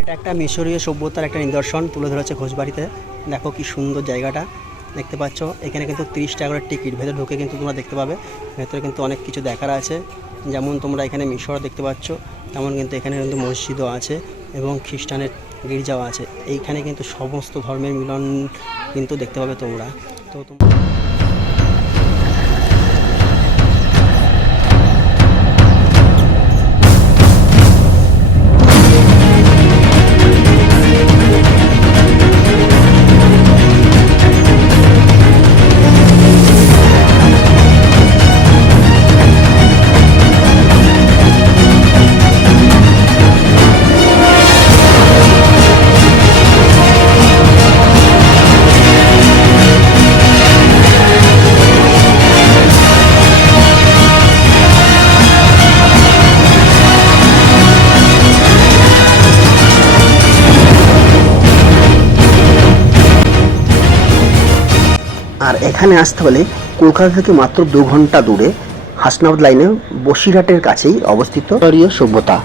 এটা একটা মিশরীয় সভ্যতার একটা নিদর্শন তুলে ধরেছে ঘোষবাড়িতে। দেখো কি সুন্দর জায়গাটা দেখতে পাচ্ছ। এখানে কিন্তু 30 টাকা করে টিকিট, ভেতরে ঢুকে কিন্তু তোমরা দেখতে পাবে ভেতরে কিন্তু অনেক কিছু দেখার আছে। যেমন তোমরা এখানে মিশর দেখতে পাচ্ছ, তেমন কিন্তু এখানে কিন্তু মসজিদও আছে এবং খ্রিস্টানের গির্জাও আছে। এইখানে কিন্তু সমস্ত ধর্মের মিলন কিন্তু দেখতে পাবে তোমরা। তো আর এখানে আসতে হলে কলকাতা থেকে মাত্র 2 ঘন্টা দূরে হাসনাবাদ লাইনে বসিরহাটের কাছেই অবস্থিত মিশরীয় সভ্যতা।